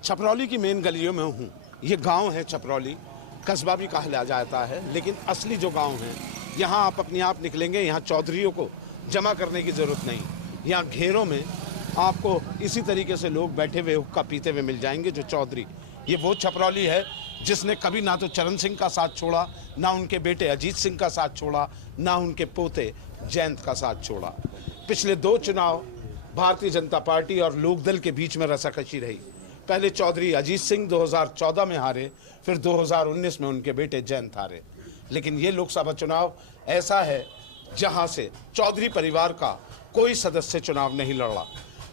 छपरौली की मेन गलियों में हूँ। ये गांव है छपरौली, कस्बा भी कहा जाता है, लेकिन असली जो गांव है यहाँ आप अपने आप निकलेंगे। यहाँ चौधरियों को जमा करने की ज़रूरत नहीं। यहाँ घेरों में आपको इसी तरीके से लोग बैठे हुए हुक्का पीते हुए मिल जाएंगे जो चौधरी। ये वो छपरौली है जिसने कभी ना तो चरण सिंह का साथ छोड़ा, ना उनके बेटे अजीत सिंह का साथ छोड़ा, ना उनके पोते जयंत का साथ छोड़ा। पिछले 2 चुनाव भारतीय जनता पार्टी और लोकदल के बीच में रसाकशी रही। पहले चौधरी अजीत सिंह 2014 में हारे, फिर 2019 में उनके बेटे जयंत हारे। लेकिन ये लोकसभा चुनाव ऐसा है जहां से चौधरी परिवार का कोई सदस्य चुनाव नहीं लड़ा,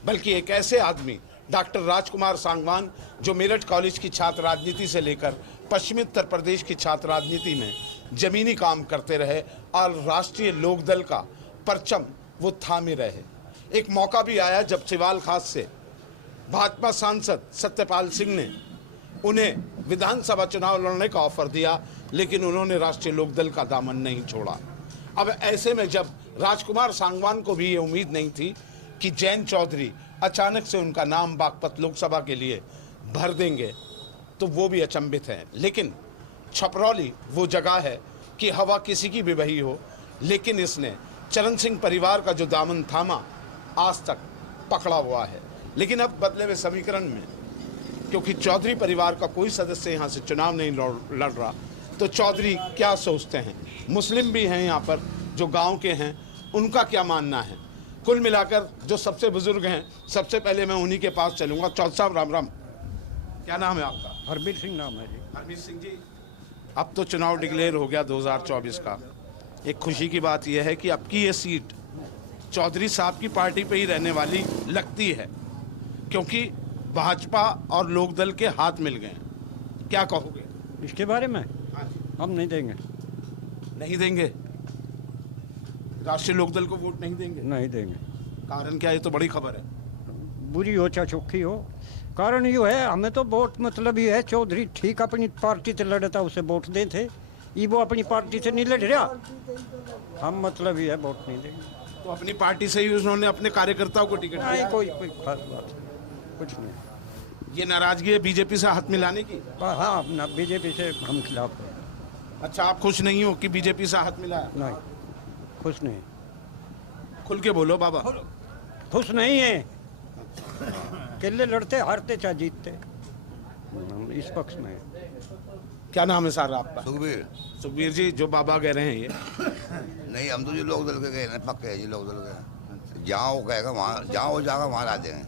बल्कि एक ऐसे आदमी डॉक्टर राजकुमार सांगवान जो मेरठ कॉलेज की छात्र राजनीति से लेकर पश्चिमी उत्तर प्रदेश की छात्र राजनीति में जमीनी काम करते रहे और राष्ट्रीय लोकदल का परचम वो थामे रहे। एक मौका भी आया जब सिवाल खास से भाजपा सांसद सत्यपाल सिंह ने उन्हें विधानसभा चुनाव लड़ने का ऑफर दिया, लेकिन उन्होंने राष्ट्रीय लोकदल का दामन नहीं छोड़ा। अब ऐसे में जब राजकुमार सांगवान को भी ये उम्मीद नहीं थी कि जयंत चौधरी अचानक से उनका नाम बागपत लोकसभा के लिए भर देंगे, तो वो भी अचंभित हैं। लेकिन छपरौली वो जगह है कि हवा किसी की भी बही हो, लेकिन इसने चरण सिंह परिवार का जो दामन थामा आज तक पकड़ा हुआ है। लेकिन अब बदले हुए समीकरण में, क्योंकि चौधरी परिवार का कोई सदस्य यहाँ से चुनाव नहीं लड़ रहा, तो चौधरी क्या सोचते हैं, मुस्लिम भी हैं यहाँ पर जो गांव के हैं, उनका क्या मानना है। कुल मिलाकर जो सबसे बुजुर्ग हैं, सबसे पहले मैं उन्हीं के पास चलूँगा। चौधरी साहब राम राम, क्या नाम है आपका? हरमीत सिंह नाम है जी। हरमीत सिंह जी, अब तो चुनाव डिक्लेयर हो गया 2024 का। एक खुशी की बात यह है कि अब की ये सीट चौधरी साहब की पार्टी पे ही रहने वाली लगती है, क्योंकि भाजपा और लोकदल के हाथ मिल गए। क्या कहोगे इसके बारे में? हाँ जी। हम नहीं देंगे। नहीं देंगे? राष्ट्रीय लोकदल को वोट नहीं देंगे? नहीं देंगे। कारण क्या? ये तो बड़ी खबर है। बुरी हो चाहे चौखी हो, कारण ये है हमें तो वोट मतलब ये है चौधरी ठीक अपनी पार्टी से लड़े था, उसे वोट दे थे। ये वो अपनी पार्टी से नहीं लड़ रहा, हम मतलब ये है वोट नहीं देंगे। तो अपनी पार्टी से ही उन्होंने अपने कार्यकर्ताओं को टिकट नहीं, दिया? कोई खास बात कुछ नहीं। ये नाराजगी है बीजेपी से हाथ मिलाने की? हाँ, अपना बीजेपी से हम खिलाफ हैं। अच्छा, आप खुश नहीं हो कि बीजेपी से हाथ मिलाया? नहीं, खुश नहीं। खुल के बोलो बाबा। खुश नहीं है। किले लड़ते हारते चाहे जीतते, हम इस पक्ष में हैं। क्या नाम है सर आपका? सुखबीर। सुखबीर जी, जो बाबा कह रहे हैं ये नहीं, हम तो जी लोकदल के गए ना, पक्के है जी लोकदल के। जहाँ वो कहेगा वहाँ, जहाँ वो जाएगा वहाँ ला देंगे।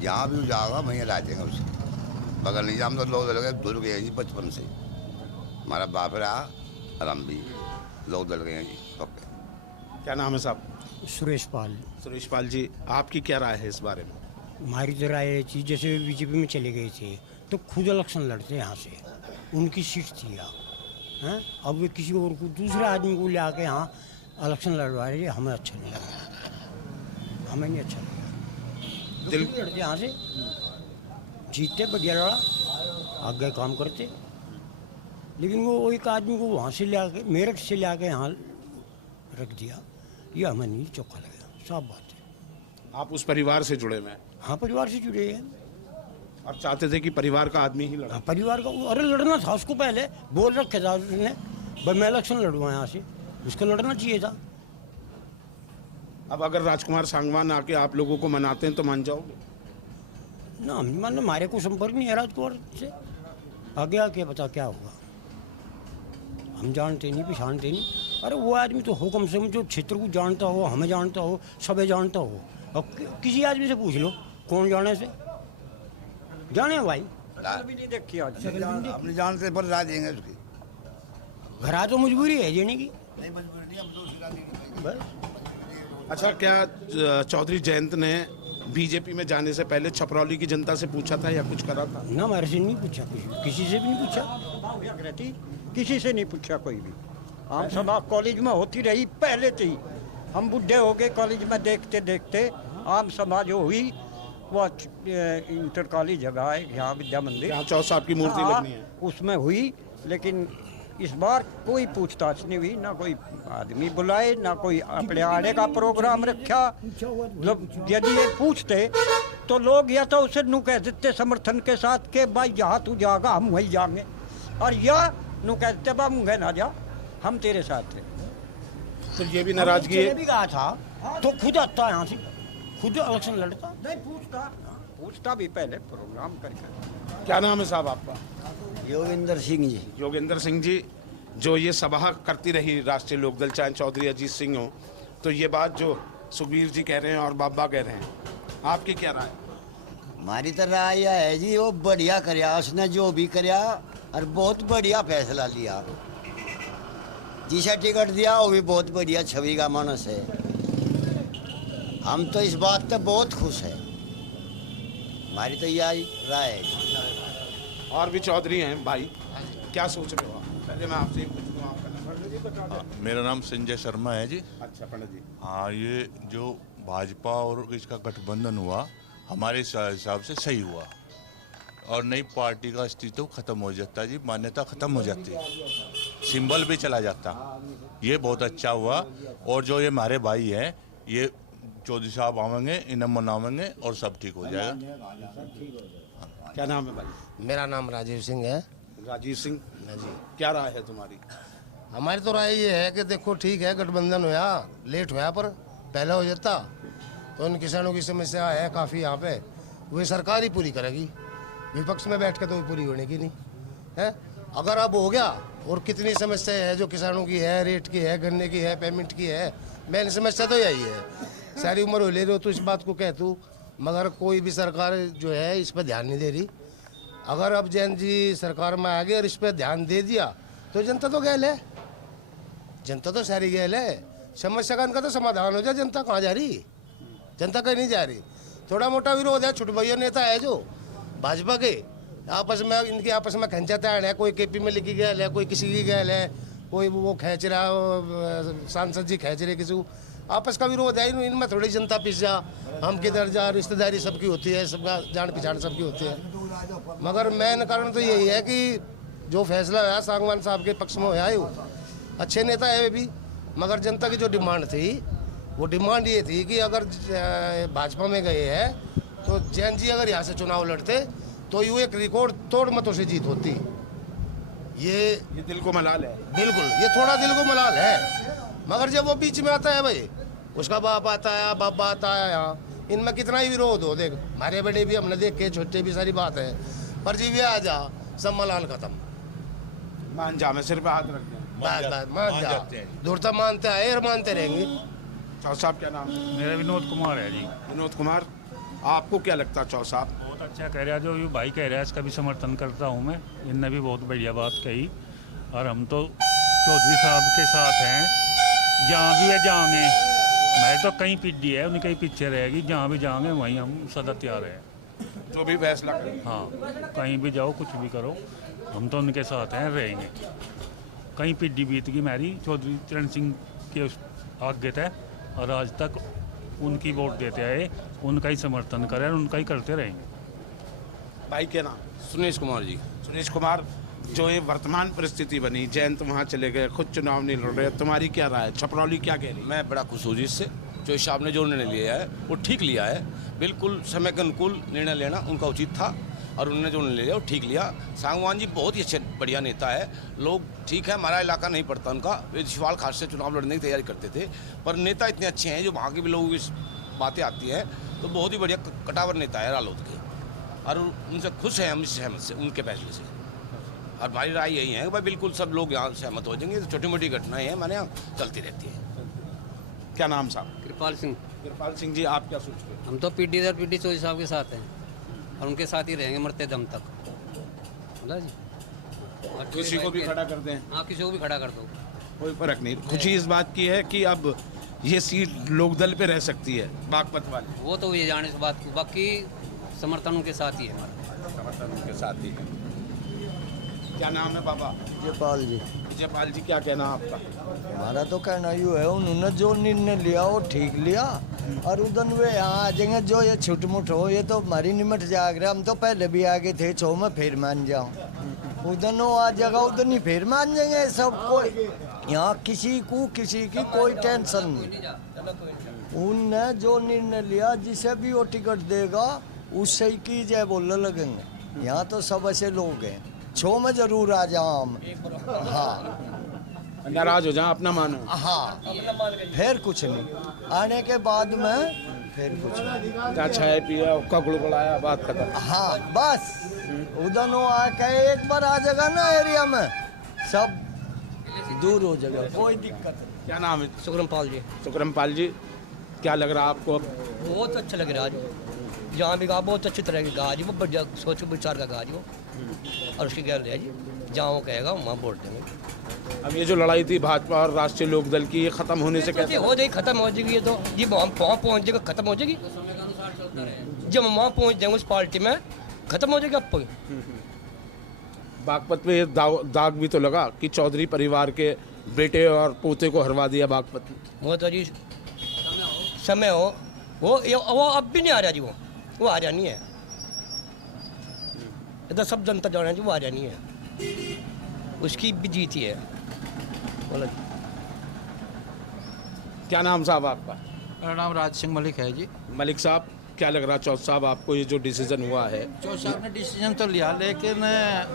जहाँ भी वो जाएगा वहीं ला देंगे उसके बगल नहीं। हम तो लोकदल के जुड़ गए हैं जी बचपन से। हमारा बाप रहा और हम भी लोकदल के हैं जी पक्के। क्या नाम है साहब? सुरेश पाल। सुरेश पाल जी, आपकी क्या राय है इस बारे में? हमारी तो राय ये थी, जैसे बीजेपी में चले गए थे तो खुद इलेक्शन लड़ते यहाँ से, उनकी सीट थी यहाँ, हैं? अब वे किसी और को, दूसरे आदमी को ले आके यहाँ इलेक्शन लड़वा रहे, हमें अच्छा नहीं लगा, हमें नहीं अच्छा लगा। दिल लड़ते यहाँ से, जीतते बढ़िया लड़ा, आगे काम करते, लेकिन वो एक आदमी को वहाँ से ले आके, मेरठ से ले आके यहाँ रख दिया, ये हमें नहीं चौका लगा, साफ बात है। आप उस परिवार से जुड़े हुए हैं? हाँ, परिवार से जुड़े हैं। आप चाहते थे कि परिवार का आदमी ही लड़ा? हाँ, परिवार का, अरे लड़ना था उसको, पहले बोल रखे था उसने, भाई मैं इलेक्शन लड़ूंगा यहाँ से, उसको लड़ना चाहिए था। अब अगर राजकुमार सांगवान आके आप लोगों को मनाते हैं तो मान जाओगे? ना, हम मान, हमारे को संपर्क नहीं है राजकुमार से, आगे आके पता क्या होगा, हम जानते नहीं, पहचानते नहीं। अरे वो आदमी तो हो, कम से कम जो क्षेत्र को जानता हो, हमें जानता हो, सबे जानता हो। अब किसी आदमी से पूछ लो कौन जाने से जाने भाई, भी नहीं देखी आज। अपने जानते पर ला देंगे उसकी। घर आ तो मजबूरी है देने की। नहीं मजबूरी नहीं, हम तो उसकी ला देंगे। बस अच्छा, क्या चौधरी जयंत ने बीजेपी में जाने से पहले छपरौली की जनता से पूछा था या कुछ करा था? ना, हमारे से नहीं पूछा, किसी से भी नहीं पूछा। किसी से नहीं पूछा कोई भी। आम सभा कॉलेज में होती रही पहले से ही, हम बुढ़े हो गए कॉलेज में देखते देखते। आम सभा जो हुई वो इंटर कॉलेज जगह है यहाँ, विद्या मंदिर, यहाँ चौथ साहब की मूर्ति लगनी है, उसमें हुई, लेकिन इस बार कोई पूछताछ नहीं हुई, ना कोई आदमी बुलाए, ना कोई अपने आने का प्रोग्राम रखा। यदि ये पूछते तो लोग या तो उसे नू कह देते समर्थन के साथ के भाई जहाँ तू जाएगा हम वहीं जाएंगे, और या नू कह देते बा मुंगे ना जा, हम तेरे साथ हैं। तो ये भी नाराजगी है। भी कहा था तो खुद आता यहाँ से, खुद इलेक्शन लड़ता। नहीं पूछता भी पहले प्रोग्राम करके। क्या नाम है साहब आपका? योगेंद्र सिंह जी। योगेंद्र सिंह जी, जो ये सभा करती रही राष्ट्रीय लोकदल, चाहे चौधरी अजीत सिंह हो, तो ये बात जो सुखबीर जी कह रहे हैं और बाबा कह रहे हैं, आपकी क्या राय? हमारी तो राय यह है जी, वो बढ़िया करया उसने जो भी करया, और बहुत बढ़िया फैसला लिया। जिसे टिकट दिया वो भी बहुत बढ़िया छवि का मानस है। हम तो इस बात से बहुत खुश है। हमारी तो यही राय है। और भी चौधरी हैं भाई, क्या सोच रहे हो आप? पहले मैं आपसे पूछूंगा, आपका नाम? मेरा नाम संजय शर्मा है जी। अच्छा पंडित जी। हाँ, ये जो भाजपा और इसका गठबंधन हुआ हमारे हिसाब से सही हुआ, और नई पार्टी का अस्तित्व खत्म हो जाता जी, मान्यता खत्म हो जाती, सिंबल भी चला जाता। ये बहुत अच्छा हुआ। और जो ये हमारे भाई हैं, ये चौधरी साहब आवेंगे, इन्हें मनावेंगे और सब ठीक हो जाएगा। क्या नाम है भाई? मेरा नाम राजीव सिंह है। राजीव सिंह जी, क्या राय है तुम्हारी? हमारी तो राय ये है कि देखो ठीक है, गठबंधन हुआ, लेट हुआ, पर पहले हो जाता तो इन किसानों की समस्या है काफ़ी यहाँ पे, वे सरकार ही पूरी करेगी, विपक्ष में बैठ के तो पूरी होने की नहीं है। अगर अब हो गया, और कितनी समस्या है जो किसानों की है, रेट की है, गन्ने की है, पेमेंट की है, मेन समस्या तो यही है। सारी उम्र हो ले रहे हो तो इस बात को कह तू, मगर कोई भी सरकार जो है इस पर ध्यान नहीं दे रही। अगर अब जैन जी सरकार में आ गए और इस पर ध्यान दे दिया तो जनता तो गैल है, जनता तो सारी गैल है। समस्या का इनका तो समाधान हो जाए। जनता कहाँ जा रही? जनता कहीं नहीं जा रही। थोड़ा मोटा विरोध है, छुटभैया नेता है जो भाजपा के, आपस में इनके आपस में खंचातान है, कोई केपी में लिखी गैल है, कोई किसी की गैल है, कोई वो खींच रहा, सांसद जी खींच रहे किसी, आपस का विरोध है। इनमें थोड़ी जनता पिस जा, हम किधर जा, रिश्तेदारी सबकी होती है, सबका जान पहचान सबकी होती है। मगर मेन कारण तो यही है कि जो फैसला हुआ सांगवान साहब के पक्ष में हुआ है, अच्छे नेता है वे भी, मगर जनता की जो डिमांड थी वो डिमांड ये थी कि अगर भाजपा में गए हैं तो जैन जी अगर यहाँ से चुनाव लड़ते तो यूँ एक रिकॉर्ड तोड़ मतों से जीत होती। ये दिल को मलाल है। बिल्कुल, ये थोड़ा दिल को मलाल है। मगर जब वो बीच में आता है भाई, उसका बाप आता है, बाबा आता है, यहाँ इनमें कितना ही विरोध हो, देख हमारे बड़े भी हमने देख के, छोटे भी, सारी बात है, पर जी भी आ जा सब मलाल खत्म। मान जा, मैं सिर पे हाथ रख दूं। मान जा, दूरता मानते आए और मानते रहेंगे। चौ साहब क्या नाम है? मेरा विनोद कुमार है जी। विनोद कुमार, आपको क्या लगता है चौ साहब? बहुत अच्छा कह रहा है, जो ये भाई कह रहा है इसका भी समर्थन करता हूँ मैं। इनने भी बहुत बढ़िया बात कही, और हम तो चौधरी साहब के साथ हैं, जहाँ भी है जाएंगे। मैं तो कहीं पीछे है, उनके ही पीछे रहेगी, जहाँ भी जाएंगे वहीं हम सदा तैयार हैं। जो भी फैसला करें। हाँ, कहीं भी जाओ, कुछ भी करो, हम तो उनके साथ हैं, रहेंगे। कहीं पीढ़ी बीत गई मेरी चौधरी चरण सिंह के आगे तय, और आज तक उनकी वोट देते आए, उनका ही समर्थन करें, उनका ही करते रहेंगे। भाई क्या नाम? सुनीश कुमार जी। सुनीश कुमार, जो ये वर्तमान परिस्थिति बनी, जैन तो वहाँ चले गए, खुद चुनाव नहीं लड़ रहे, तुम्हारी क्या राय है? छपरौली क्या कह रही है? मैं बड़ा खुश हूँ जी इससे, जो इस साहब ने जो निर्णय लिया है वो ठीक लिया है। बिल्कुल समय के अनुकूल निर्णय लेना उनका उचित था, और उन्होंने जो निर्णय लिया वो ठीक लिया। सांगवान जी बहुत ही अच्छे बढ़िया नेता है। लोग ठीक है, हमारा इलाका नहीं पड़ता उनका, वे शिवाल खास से चुनाव लड़ने की तैयारी करते थे, पर नेता इतने अच्छे हैं, जो वहाँ के भी लोगों की बातें आती हैं, तो बहुत ही बढ़िया कटावर नेता है रालोद के, और उनसे खुश हैं हम इस सहमत से, उनके फैसले से। और हमारी राय यही है कि भाई बिल्कुल सब लोग यहाँ सहमत हो जाएंगे। छोटी मोटी घटनाएं हैं हमारे यहाँ चलती रहती है। क्या नाम साहब? कृपाल सिंह। कृपाल सिंह जी, आप क्या सोचते हैं? हम तो पीडी दर पीडी चौधरी साहब के साथ हैं, और उनके साथ ही रहेंगे मरते दम तक। बोला जी, और किसी को भी खड़ा कर दें? हाँ, किसी को भी खड़ा कर दो, कोई फर्क नहीं। खुशी इस बात की है कि अब ये सीट लोकदल पे रह सकती है, बागपत वाली। वो तो ये जाने से बात, बाकी समर्थन उनके साथ ही है हमारा। समर्थन उनके साथ ही है। क्या नाम है बाबा? जयपाल जी। जयपाल जी, क्या कहना आपका? हमारा तो कहना यूँ है, उन्होंने जो निर्णय लिया वो ठीक लिया, और उधर वे यहाँ आ जाएंगे, जो ये छुटमुट हो ये तो हमारी निमट जाग रहा। हम तो पहले भी आगे थे, छो में फिर मान जाऊँ। उधर नो आ जाएगा, उधर नहीं फिर मान जाएंगे सब। कोई यहाँ किसी की कोई टेंशन नहीं। उनने जो निर्णय लिया, जिसे भी वो टिकट देगा उससे ही की जाए बोलने लगेंगे। यहाँ तो सब ऐसे लोग हैं, छो में जरूर आ जाओ हम। हाँ, नाराज हो जाए अपना मानो। हाँ, फिर कुछ नहीं, आने के बाद में फिर कुछ नहीं। चाय पिया, हुक्का गुड़गुड़ाया, बात खत्म। हाँ बस, उधर नो आके एक बार आ जाएगा ना एरिया में, सब दूर हो जाएगा, कोई दिक्कत नहीं। क्या नाम है? सुखरमपाल जी। सुखरमपाल जी, क्या लग रहा है आपको? बहुत अच्छा लग रहा है जी, जहाँ भी गा बहुत अच्छी तरह की गा जी, वो बढ़िया सोच विचार का गा जी वो, और उसकी गैर है जी, जहाँ वो कहेगा वहाँ वोट देंगे। अब ये जो लड़ाई थी भाजपा और राष्ट्रीय लोकदल की, ये खत्म होने से कैसे हो जाएगी? खत्म हो जाएगी ये तो जी, वहाँ पहुँच जाएगा, खत्म हो जाएगी। जब हम वहाँ पहुँच जाएंगे उस पार्टी में, खत्म हो जाएगी आपको। बागपत में ये दाग भी तो लगा कि चौधरी परिवार के बेटे और पोते को हरवा दिया बागपत में। वो तो जी समय हो, वो अब भी नहीं आ रहा जी, वो आ रहा नहीं है। इधर सब जनता जान रहा जी, वो आ रहा नहीं है, उसकी भी जीत ही है। बोला क्या नाम साहब आपका? मेरा नाम राज सिंह मलिक है जी। मलिक साहब, क्या लग रहा चौथ साहब आपको ये जो डिसीजन हुआ है? चौथ साहब ने डिसीजन तो लिया, लेकिन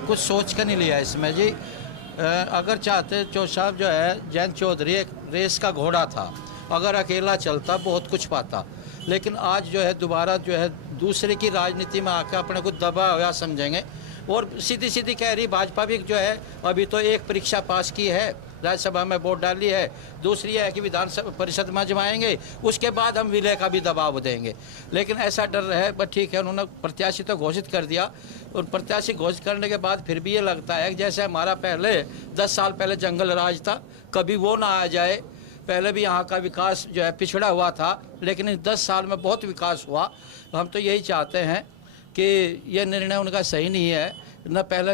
कुछ सोच कर नहीं लिया इसमें जी। अगर चाहते चौथ साहब जो है, जयंत चौधरी एक रेस का घोड़ा था, अगर अकेला चलता बहुत कुछ पाता, लेकिन आज जो है दोबारा जो है दूसरे की राजनीति में आकर अपने को दबा हुआ समझेंगे। और सीधी सीधी कह रही भाजपा भी जो है, अभी तो एक परीक्षा पास की है, राज्यसभा में वोट डाली है, दूसरी है कि विधान परिषद में जमाएंगे, उसके बाद हम विलय का भी दबाव देंगे। लेकिन ऐसा डर है, बस ठीक है, उन्होंने प्रत्याशी तो घोषित कर दिया, और प्रत्याशी घोषित करने के बाद फिर भी ये लगता है कि जैसे हमारा पहले 10 साल पहले जंगल राज था, कभी वो ना आ जाए। पहले भी यहाँ का विकास जो है पिछड़ा हुआ था, लेकिन इन 10 साल में बहुत विकास हुआ। हम तो यही चाहते हैं कि ये निर्णय उनका सही नहीं है। न पहले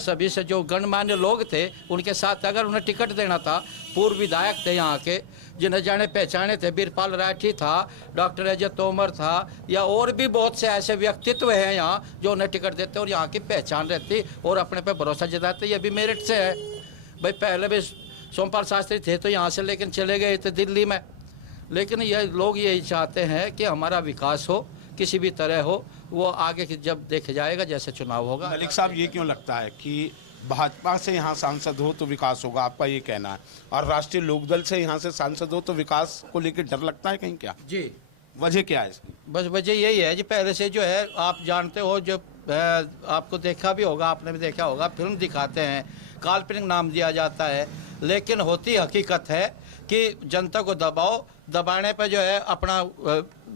सभी से जो गणमान्य लोग थे उनके साथ अगर उन्हें टिकट देना था, पूर्व विधायक थे यहाँ के जिन्हें जाने पहचाने थे, बीरपाल राठी था, डॉक्टर अजय तोमर था, या और भी बहुत से ऐसे व्यक्तित्व हैं यहाँ जो उन्हें टिकट देते और यहाँ की पहचान रहती और अपने पे भरोसा जताते। ये भी मेरिट से है भाई। पहले भी सोमपाल शास्त्री थे तो यहाँ से, लेकिन चले गए थे दिल्ली में। लेकिन ये लोग यही चाहते हैं कि हमारा विकास हो, किसी भी तरह हो, वो आगे जब देखे जाएगा जैसे चुनाव होगा। मलिक साहब, ये क्यों लगता है कि भाजपा से यहाँ सांसद हो तो विकास होगा, आपका ये कहना है, और राष्ट्रीय लोकदल से यहाँ से सांसद हो तो विकास को लेकर डर लगता है कहीं? क्या जी वजह क्या है इसकी? बस वजह यही है जी, पहले से जो है आप जानते हो, जो आपको देखा भी होगा, आपने भी देखा होगा, फिल्म दिखाते हैं, काल्पनिक नाम दिया जाता है, लेकिन होती हकीकत है कि जनता को दबाने पर जो है अपना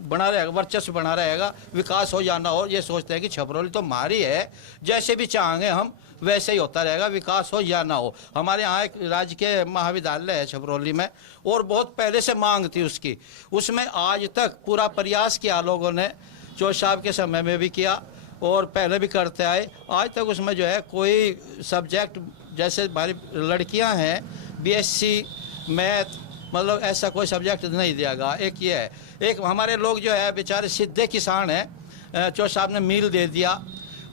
बना रहेगा, वर्चस्व बना रहेगा, विकास हो या ना हो। ये सोचते हैं कि छपरौली तो हमारी है, जैसे भी चाहेंगे हम वैसे ही होता रहेगा, विकास हो या ना हो। हमारे यहाँ एक राजकीय महाविद्यालय है छपरौली में, और बहुत पहले से मांग थी उसकी, उसमें आज तक पूरा प्रयास किया लोगों ने, चौथ साहब के समय में भी किया और पहले भी करते आए। आज तक उसमें जो है कोई सब्जेक्ट, जैसे हमारी लड़कियाँ हैं BSc मैथ, मतलब ऐसा कोई सब्जेक्ट नहीं दिया गया। एक ये है, एक हमारे लोग जो है बेचारे सीधे किसान हैं, चौथ साहब ने मील दे दिया,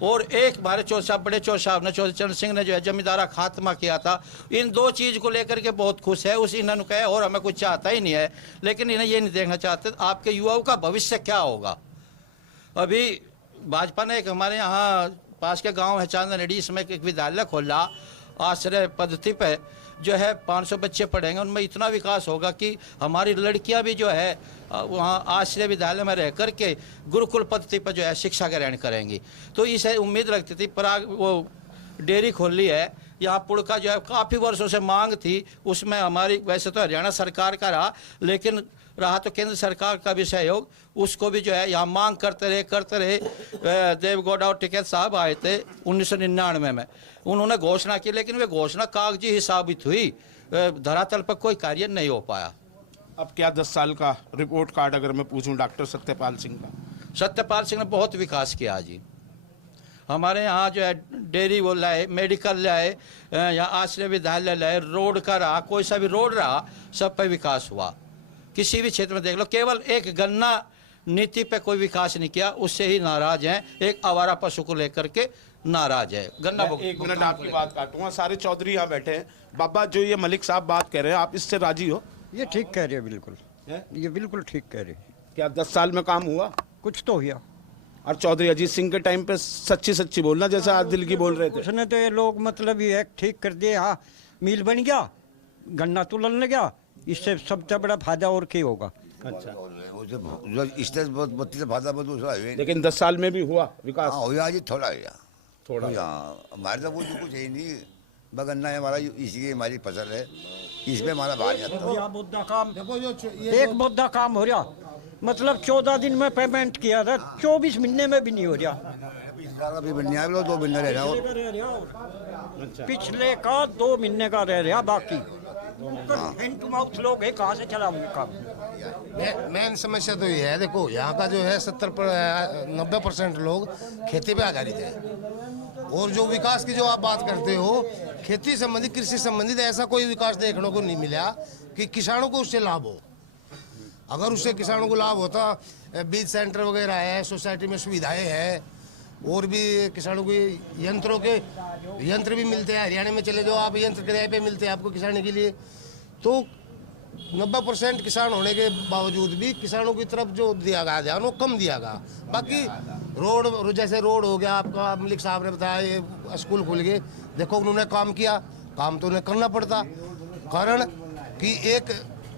और एक हमारे चौथ साहब, बड़े चौथ साहब ने, चौधरी चरण सिंह ने जो है जमींदारा खात्मा किया था। इन दो चीज़ को लेकर के बहुत खुश है, उस इन्होंने कहा और हमें कुछ चाहता ही नहीं है। लेकिन इन्हें ये नहीं देखना चाहते आपके युवाओं का भविष्य क्या होगा। अभी भाजपा ने एक हमारे यहाँ पास के गाँव है चांदनडी, इसमें एक विद्यालय खोला आश्रय पद्धति पे, जो है 500 बच्चे पढ़ेंगे, उनमें इतना विकास होगा कि हमारी लड़कियां भी जो है वहाँ आश्रय विद्यालय में रह कर के गुरुकुल पद्धति पर जो है शिक्षा ग्रहण करेंगी। तो इसे उम्मीद रखती थी। पराग वो डेयरी खोली है यहाँ, पुड़ का जो है काफ़ी वर्षों से मांग थी, उसमें हमारी वैसे तो हरियाणा सरकार का रहा, लेकिन रहा तो केंद्र सरकार का भी सहयोग, उसको भी जो है यहाँ मांग करते रहे। देवगौड़ा और टिकैत साहब आए थे 1999 में, उन्होंने घोषणा की, लेकिन वे घोषणा कागजी ही साबित हुई, धरातल पर कोई कार्य नहीं हो पाया। अब क्या 10 साल का रिपोर्ट कार्ड अगर मैं पूछूं डॉक्टर सत्यपाल सिंह का? सत्यपाल सिंह ने बहुत विकास किया जी। हमारे यहाँ जो है डेयरी वो लाए, मेडिकल लाए, यहाँ आश्रय विद्यालय लाए, रोड का रहा, कोई सा भी रोड रहा, सब पर विकास हुआ। किसी भी क्षेत्र में देख लो, केवल एक गन्ना नीति पे कोई विकास नहीं किया, उससे ही नाराज हैं। एक आवारा पशु को लेकर के नाराज है। गन्ना एक मिनट आपकी बात काटूंगा, सारे चौधरी यहाँ बैठे हैं। बाबा, जो ये मलिक साहब बात कह रहे हैं, आप इससे राजी हो? ये ठीक कह रहे हैं, बिल्कुल ये बिल्कुल ठीक कह रहे हैं। क्या 10 साल में काम हुआ? कुछ तो हुआ। और चौधरी अजीत सिंह के टाइम पे सच्ची सच्ची बोलना, जैसा आज दिल की बोल रहे थे। उसने तो ये लोग मतलब ये ठीक कर दिए। हाँ, मिल बन गया, गन्ना तुलन लग गया, इससे सबसे बड़ा फायदा और क्या होगा? अच्छा, इससे बहुत फायदा बहुत दूसरा है। लेकिन 10 साल में भी हुआ विकास? हाँ हुआ जी, थोड़ा हुआ, थोड़ा। हमारे तो कुछ है नहीं, गन्ना है हमारा, इसी हमारी फसल है, इसमें हमारा भार मुद्दा काम एक मुद्दा काम हो रहा, मतलब 14 दिन में पेमेंट किया था, 24 महीने में भी नहीं हो रहा। अभी बनने 2 महीने रह रहा, पिछले का 2 महीने का रह रहा, बाकी लोग है, कहाँ से चलाऊंगे काम? मेन समस्या तो ये है, देखो यहाँ का जो है 90% लोग खेती पे आधारित है। और जो विकास की जो आप बात करते हो, खेती संबंधित, कृषि संबंधित ऐसा कोई विकास देखने को नहीं मिला कि किसानों को उससे लाभ हो। अगर उससे किसानों को लाभ होता, बीज सेंटर वगैरह है, सोसाइटी में सुविधाएं हैं, और भी किसानों को यंत्र भी मिलते हैं। हरियाणा में चले जाओ आप, यंत्र किराए पे मिलते हैं आपको किसानी के लिए। तो 90% किसान होने के बावजूद भी किसानों की तरफ जो दिया गया ध्यान वो कम दिया गया। बाकी रोड, जैसे रोड हो गया आपका, मलिक साहब ने बताया, ये स्कूल खुल गए, देखो उन्होंने काम किया, काम तो उन्हें करना पड़ता। कारण कि एक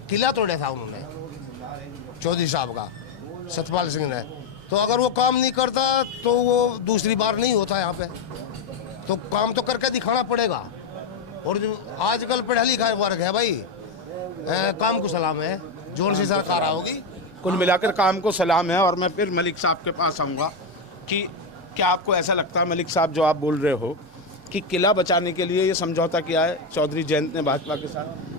किला तोड़ा था उन्होंने, चौधरी साहब का, सतपाल सिंह ने, तो अगर वो काम नहीं करता तो वो दूसरी बार नहीं होता यहाँ पे। तो काम तो करके दिखाना पड़ेगा। और जो आजकल पढ़ा लिखा वर्ग है भाई, काम को सलाम है, जोन सी सरकार आओगी। कुल मिलाकर काम को सलाम है। और मैं फिर मलिक साहब के पास आऊँगा कि क्या आपको ऐसा लगता है मलिक साहब, जो आप बोल रहे हो कि किला बचाने के लिए ये समझौता किया है चौधरी जयंत ने भाजपा के साथ?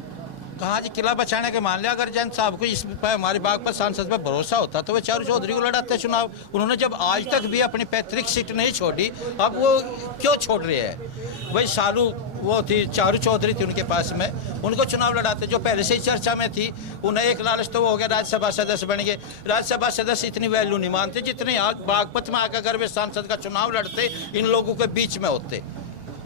कहाँ जी, किला बचाने के मान लिया। अगर जयंत साहब को इस पर, हमारे बाग पर, सांसद पर भरोसा होता तो वे चारू चौधरी को लड़ाते चुनाव। उन्होंने जब आज तक भी अपनी पैतृक सीट नहीं छोड़ी, अब वो क्यों छोड़ रहे हैं? वही सालू वो थी, चारू चौधरी थी उनके पास में, उनको चुनाव लड़ाते, जो पहले से ही चर्चा में थी। उन्हें एक लालच तो वो हो गया, राज्यसभा सदस्य बन गए। राज्यसभा सदस्य इतनी वैल्यू नहीं मानते जितने यहाँ बागपत में आकर अगर वे सांसद का चुनाव लड़ते, इन लोगों के बीच में होते।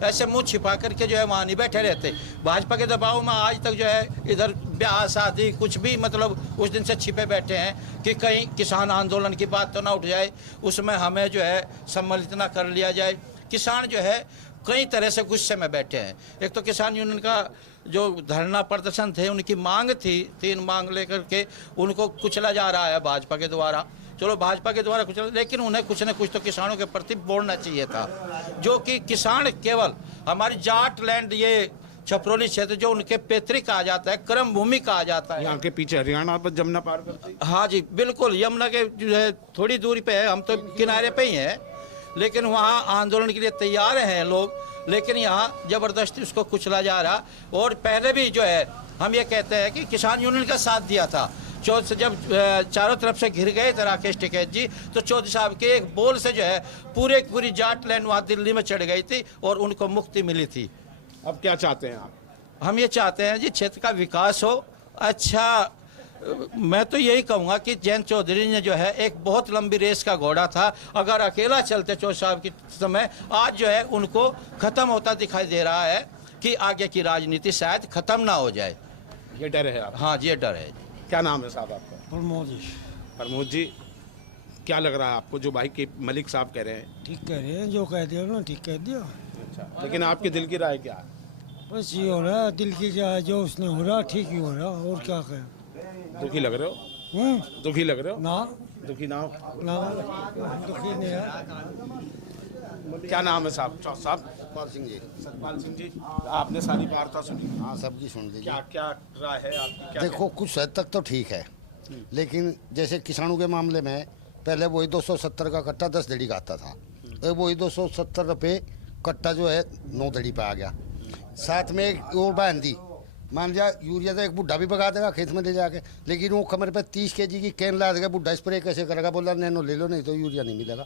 ऐसे मुंह छिपा करके जो है वहाँ नहीं बैठे रहते। भाजपा के दबाव में आज तक जो है इधर ब्याह शादी कुछ भी, मतलब उस दिन से छिपे बैठे हैं कि कहीं किसान आंदोलन की बात तो ना उठ जाए, उसमें हमें जो है सम्मिलित ना कर लिया जाए। किसान जो है कई तरह से गुस्से में बैठे हैं। एक तो किसान यूनियन का जो धरना प्रदर्शन थे, उनकी मांग थी, 3 मांग लेकर के उनको कुचला जा रहा है भाजपा के द्वारा। चलो भाजपा के द्वारा कुछ, लेकिन उन्हें कुछ न कुछ तो किसानों के प्रति बोलना चाहिए था। जो कि किसान केवल हमारी जाट लैंड, ये छपरौली क्षेत्र जो उनके पैतृक कहा जाता है, कर्म भूमि कहा जाता है। यहाँ के पीछे हरियाणा पर जमुना पार करती। हाँ जी बिल्कुल, यमुना के जो है थोड़ी दूरी पे है, हम तो किनारे पे ही हैं, लेकिन वहाँ आंदोलन के लिए तैयार हैं लोग, लेकिन यहाँ जबरदस्ती उसको कुचला जा रहा। और पहले भी जो है हम ये कहते हैं कि किसान यूनियन का साथ दिया था। जब चारों तरफ से घिर गए थे राकेश टिकैत जी, तो चौधरी साहब के एक बोल से जो है पूरी जाट लैंड वहाँ दिल्ली में चढ़ गई थी और उनको मुक्ति मिली थी। अब क्या चाहते हैं आप? हम ये चाहते हैं जी क्षेत्र का विकास हो। अच्छा, मैं तो यही कहूँगा कि जयंत चौधरी ने जो है एक बहुत लंबी रेस का घोड़ा था, अगर अकेला चलते चौधरी साहब के समय, आज जो है उनको ख़त्म होता दिखाई दे रहा है कि आगे की राजनीति शायद ख़त्म ना हो जाए। ये डर है आप? हाँ ये डर है। क्या नाम है साहब आपका? प्रमोद जी। प्रमोद जी, क्या लग रहा है आपको जो भाई के मलिक साहब कह रहे हैं? ठीक कह रहे हैं, जो कह दिया ना ठीक कह दिया। अच्छा, लेकिन आपके दिल की राय क्या है? बस ये हो रहा है, दिल की क्या जो उसने हो रहा ठीक ही हो रहा, और क्या कहें। दुखी लग रहे हो? दुखी लग रहे हो? ना, दुखी ना हो। दुखी नहीं है। क्या नाम है साहब? साहब सतपाल सिंह जी। सतपाल सिंह जी, आपने सारी वार्ता सुनी? हाँ, सबकी सुन लीजिए। क्या क्या राय है आपकी? क्या देखो कुछ हद तक तो ठीक है, लेकिन जैसे किसानों के मामले में पहले वही 270 का कट्टा 10 दड़ी का आता था, तो वही 270 रुपये कट्टा जो है 9 दड़ी पे आ गया। साथ में एक और बहन दी, मान लिया यूरिया तो एक बुढ़ा भी पका देगा खेत में ले जाके, लेकिन वो कमर पे 30 kg की कैन ला देगा, बुढ़ा स्प्रे कैसे करेगा? बोला नैनो ले लो, नहीं तो यूरिया नहीं मिलेगा।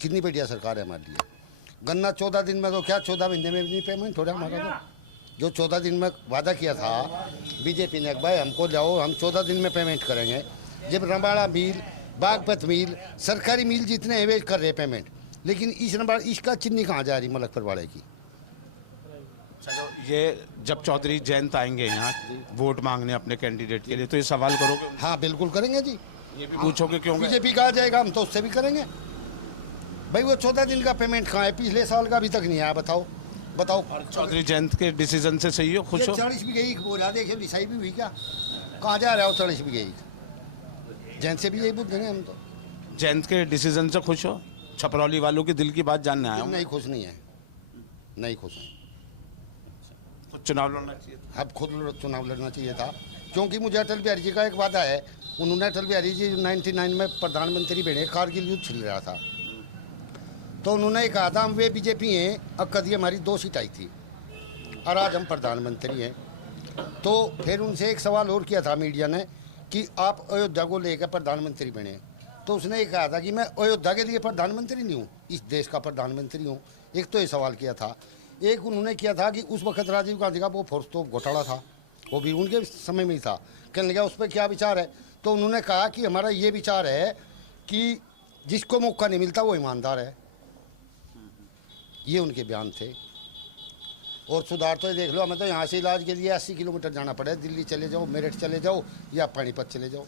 कितनी बढ़िया सरकार है हमारे लिए। गन्ना 14 दिन में, तो क्या 14 महीने में भी नहीं पेमेंट हो रहा हमारा। तो जो 14 दिन में वादा किया था बीजेपी ने, भाई हमको लाओ, हम 14 दिन में पेमेंट करेंगे। जब रंबाड़ा मिल बागपत मिल, सरकारी मिल जितने हैं वे कर रहे पेमेंट, लेकिन इस नंबर इसका चिन्नी कहाँ जा रही मलकपुर वाले की। चलो, ये जब चौधरी जयंत आएंगे यहाँ वोट मांगने अपने कैंडिडेट के लिए, तो ये सवाल करोगे? हाँ बिल्कुल करेंगे जी। ये भी पूछोगे क्यों? बीजेपी का आ जाएगा, हम तो उससे भी करेंगे भाई। वो 14 दिन का पेमेंट कहाँ है? पिछले साल का अभी तक नहीं आया। बताओ बताओ। चौधरी जयंत के डिसीजन से सही हो, खुश हो? 40 भी गई बोला, देखिए लिसाई भी हुई क्या, कहाँ जा रहा हो? 40 भी गई जयंत से भी यही पूछ देंगे हम तो। जयंत के डिसीजन से खुश हो? छपरौली वालों के दिल की बात जानने आया हूं। नहीं खुश नहीं है, नहीं खुश। खुद चुनाव लड़ना चाहिए था। अब खुद चुनाव लड़ना चाहिए था, क्योंकि मुझे अटल बिहारी जी का एक वादा है। उन्होंने अटल बिहारी जी 99 में प्रधानमंत्री बने, कारगिल युद्ध चल रहा था, तो उन्होंने कहा था हम वे बीजेपी हैं, अब कभी हमारी 2 सीट आई थी और आज हम प्रधानमंत्री हैं। तो फिर उनसे एक सवाल और किया था मीडिया ने कि आप अयोध्या को लेकर प्रधानमंत्री बने, तो उसने ये कहा था कि मैं अयोध्या के लिए प्रधानमंत्री नहीं हूँ, इस देश का प्रधानमंत्री हूँ। एक तो ये सवाल किया था। एक उन्होंने किया था कि उस वक्त राजीव गांधी का वो फोर्स तो घोटाला था, वो भी उनके समय में ही था। कहने लगा उस पर क्या विचार है, तो उन्होंने कहा कि हमारा ये विचार है कि जिसको मौका नहीं मिलता वो ईमानदार है। ये उनके बयान थे। और सुधार तो ये देख लो, हमें तो यहाँ से इलाज के लिए 80 किलोमीटर जाना पड़े, दिल्ली चले जाओ, मेरठ चले जाओ या पानीपत चले जाओ।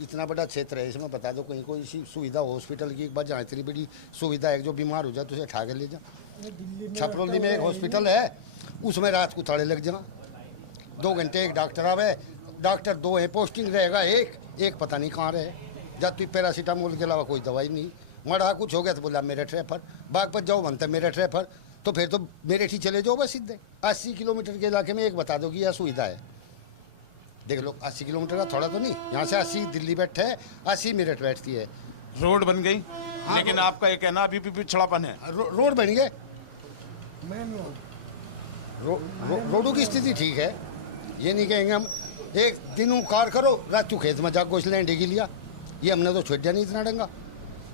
इतना बड़ा क्षेत्र है, इसमें बता दो कहीं कोई सुविधा हो हॉस्पिटल की, एक बार जहाँ इतनी बड़ी सुविधा है, जो बीमार हो जाए तो उसे उठा के ले जा। छपरौली में एक हॉस्पिटल है, उसमें रात को ताले लग जा, 2 घंटे एक डॉक्टर आवे, डॉक्टर 2 है, पोस्टिंग रहेगा एक पता नहीं कहाँ रहे। जब तू पैरासीटामोल के अलावा कोई दवाई नहीं, मरा कुछ हो गया तो बोला मेरठ रेफर, बागपत जाओ बनता मेरठ रेफर, तो फिर तो मेरठ ही चले जाओ बस सीधे। 80 किलोमीटर के इलाके में एक बता दो कि यह सुविधा है। देख लो 80 किलोमीटर का थोड़ा तो नहीं, यहाँ से 80 दिल्ली बैठे है, 80 मेरठ बैठती है। रोड बन गई, लेकिन आपका ये कहना अभी भी पिछड़ापन है। रोड बन गए, रोडों की स्थिति ठीक है, ये नहीं कहेंगे हम। एक दिन कार करो, रात को खेत में जा गोश लैंडे के लिया, ये हमने तो छोड़ दिया नहीं इतना डंगा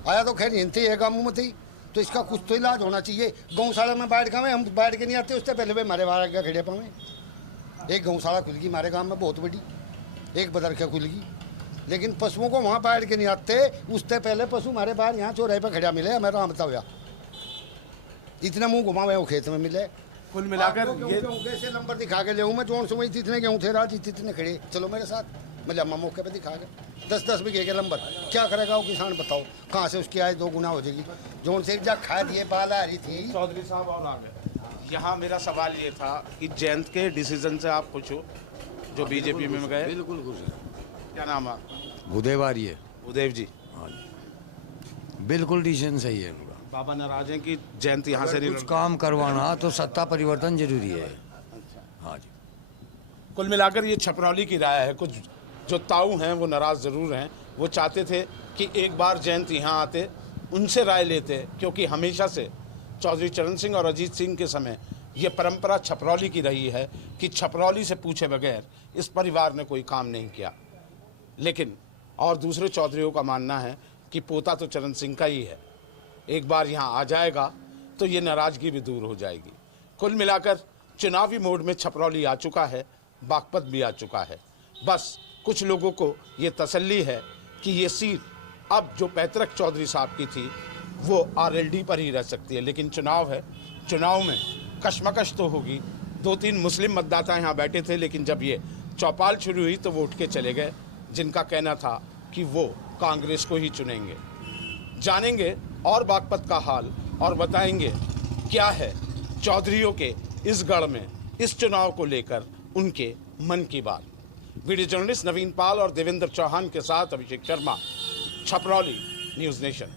आया। तो खैर हिंते है गाँव में थी, तो इसका कुछ तो इलाज होना चाहिए। गौशाला में बैठ का हम बैठ के नहीं आते, उससे पहले वे हमारे बाहर का खड़े पावे। एक गौशाला खुल गई हमारे गांव में बहुत बड़ी, एक बदरखा खुल गई, लेकिन पशुओं को वहाँ बैठ के नहीं आते, उससे पहले पशु हमारे बाहर यहाँ चौराहे पर खड़ा मिले, हमें राम बताया इतना मुंह घुमावे वो खेत में मिले। कुल मिलाकर ये कैसे नंबर दिखा के ले मैं जोन से वही इतने गेहूँ थे राज इतने खड़े, चलो मेरे साथ, मैं लम्बा मौके पे दिखा के 10-10 बीघे के नंबर क्या करेगा वो किसान बताओ, कहाँ से उसकी आय 2 गुना हो जाएगी। जोन से जा खा दिए बाला हरी थी। चौधरी साहब और आगे यहाँ मेरा सवाल ये था कि जयंत के डिसीजन से आप खुश हो, जो बीजेपी में गए? बिल्कुल खुश है। क्या नाम है? भूदेव आ रही है। भूदेव जी, हाँ जी, बिल्कुल डिसीजन सही है उनका। बाबा नाराज हैं कि जयंत यहाँ से नहीं कुछ काम करवाना तो सत्ता परिवर्तन जरूरी है। हाँ जी, कुल मिलाकर ये छपरौली की राय है। कुछ जो ताऊ हैं वो नाराज ज़रूर हैं, वो चाहते थे कि एक बार जयंत यहाँ आते, उनसे राय लेते, क्योंकि हमेशा से चौधरी चरण सिंह और अजीत सिंह के समय ये परंपरा छपरौली की रही है कि छपरौली से पूछे बगैर इस परिवार ने कोई काम नहीं किया। लेकिन और दूसरे चौधरियों का मानना है कि पोता तो चरण सिंह का ही है, एक बार यहाँ आ जाएगा तो ये नाराज़गी भी दूर हो जाएगी। कुल मिलाकर चुनावी मोड में छपरौली आ चुका है, बागपत भी आ चुका है। बस कुछ लोगों को ये तसल्ली है कि ये सीट अब जो पैतृक चौधरी साहब की थी वो आरएलडी पर ही रह सकती है, लेकिन चुनाव है, चुनाव में कशमकश तो होगी। 2-3 मुस्लिम मतदाता यहाँ बैठे थे, लेकिन जब ये चौपाल शुरू हुई तो वो उठ के चले गए, जिनका कहना था कि वो कांग्रेस को ही चुनेंगे। जानेंगे और बागपत का हाल और बताएंगे क्या है चौधरियों के इस गढ़ में इस चुनाव को लेकर उनके मन की बात। वीडियो जर्नलिस्ट नवीन पाल और देवेंद्र चौहान के साथ अभिषेक शर्मा, छपरौली, न्यूज़ नेशन।